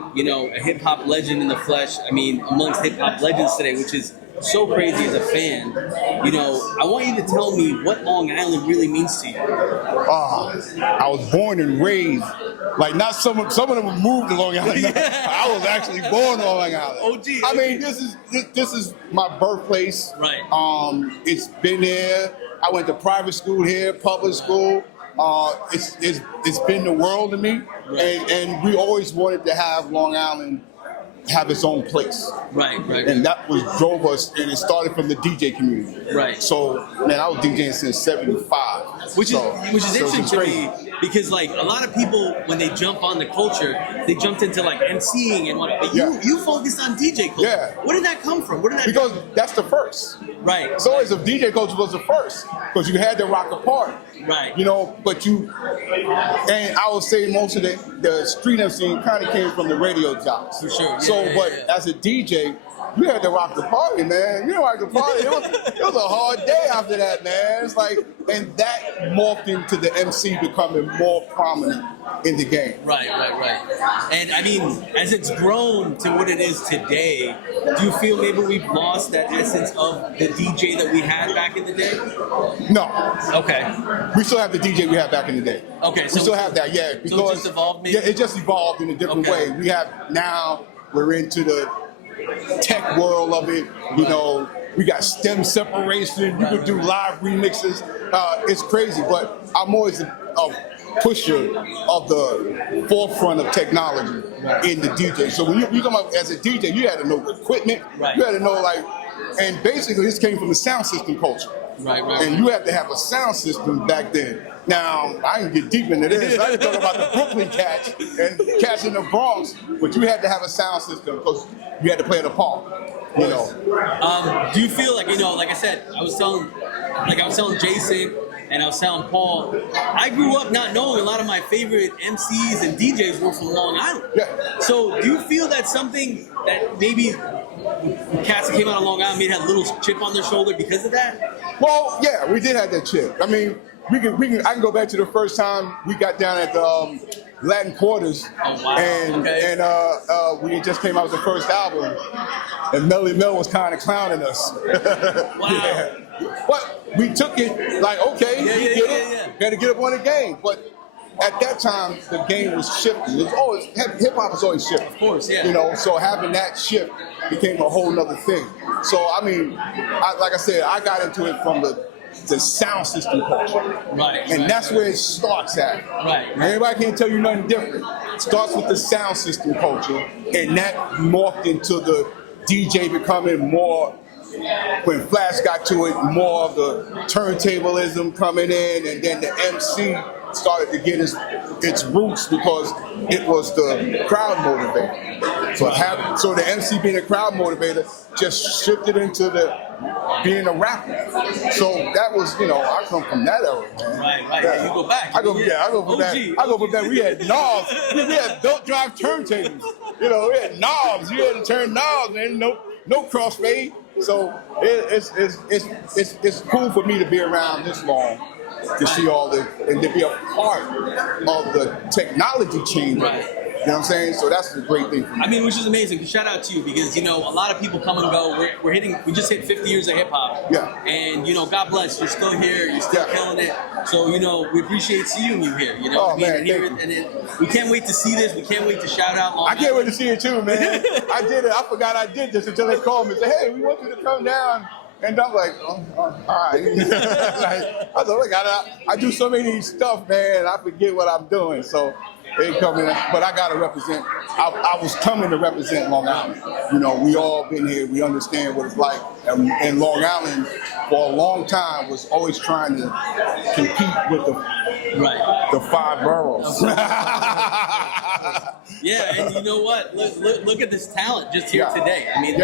meeting, you know, a hip hop legend in the flesh. I mean, amongst hip hop legends today, which is so crazy as a fan. You know, I want you to tell me what Long Island really means to you. I was born and raised, like not some of them moved to Long Island. I was actually born on Long Island. Oh, gee. I mean, this is my birthplace. Right. It's been there. I went to private school here, public school. It's been the world to me, Right. and we always wanted to have Long Island have its own place. Right. And that was drove us, and it started from the DJ community. Right. So, man, I was DJing since '75. Which is interesting to crazy. me because, like, a lot of people, when they jump on the culture, they jumped into, like, MCing and whatnot. But you focused on DJ culture. Yeah. Where did that come from? Because that's the first. Right. It's always if DJ culture was the first, because you had to rock the party. Right. You know, and I would say most of the street MCing kind of came from the radio jobs. For sure. So, Yeah, but yeah. as a DJ, you had to rock the party, man. You didn't rock the party. It was a hard day after that, man. It's like, and that morphed into the MC becoming more prominent in the game. Right. And I mean, as it's grown to what it is today, do you feel maybe we've lost that essence of the DJ that we had back in the day? No. Okay. We still have the DJ we had back in the day. Okay. We So still have that, yeah. Because, so it just evolved maybe? Yeah, it just evolved in a different Okay. way. We're into the tech world of it. You know, we got stem separation. You could do live remixes. It's crazy, but I'm always a pusher of the forefront of technology in the DJ. So when you come up as a DJ, you had to know equipment. Right. You had to know and basically this came from the sound system culture. Right. And you had to have a sound system back then. Now, I can get deep into this. I can talk about the Brooklyn cats and cats in the Bronx, but you had to have a sound system because you had to play the part, you know. Do you feel like, you know, like I said, I was telling Jason and I was telling Paul, I grew up not knowing a lot of my favorite MCs and DJs were from Long Island. Yeah. So do you feel that's something that maybe cats that came out of Long Island maybe had a little chip on their shoulder because of that? Well, yeah, we did have that chip. I mean, I can go back to the first time we got down at the Latin Quarters, Oh, wow. and we just came out with the first album, and Melly Mel was kind of clowning us. Wow. Yeah. But we took it like, okay, Yeah, we yeah, get yeah, it. yeah. Got to get up on the game. But at that time, the game was shifting. It was always hip hop was always shifting. Of course, yeah. You know, so having that shift became a whole nother thing. So I mean, like I said, I got into it from the sound system culture. Right. And that's where it starts at. Right. Everybody can't tell you nothing different. It starts with the sound system culture, and that morphed into the DJ becoming more, when Flash got to it, more of the turntablism coming in, and then the MC started to get its roots because it was the crowd motivator. So the MC being a crowd motivator just shifted into being a rapper. So that was, you know, I come from that era, man. Right. Yeah. You go back. I go from that. I go from that. We had knobs. We had belt drive turntables. You know, we had knobs. You had to turn knobs, man. No crossfade. So it's cool for me to be around this long to see all this and to be a part of the technology change. Right. You know what I'm saying? So that's the great thing for me. I mean, which is amazing. Shout out to you because, you know, a lot of people come and go. We just hit 50 years of hip hop. Yeah. And, you know, God bless, you're still here. You're still killing it. So, you know, we appreciate seeing you here. You know what I mean? Man, and then we can't wait to see this. We can't wait to shout out Long I can't wait to see it too, man. I did it. I forgot I did this until they called me and said, hey, we want you to come down. And I'm like, all right. I thought, look, I do so many stuff, man. I forget what I'm doing. So they come in, but I got to represent. I was coming to represent Long Island. You know, we all been here. We understand what it's like. And Long Island, for a long time, was always trying to compete with the 5 boroughs. Yeah, and you know what? Look at this talent just here today. I mean,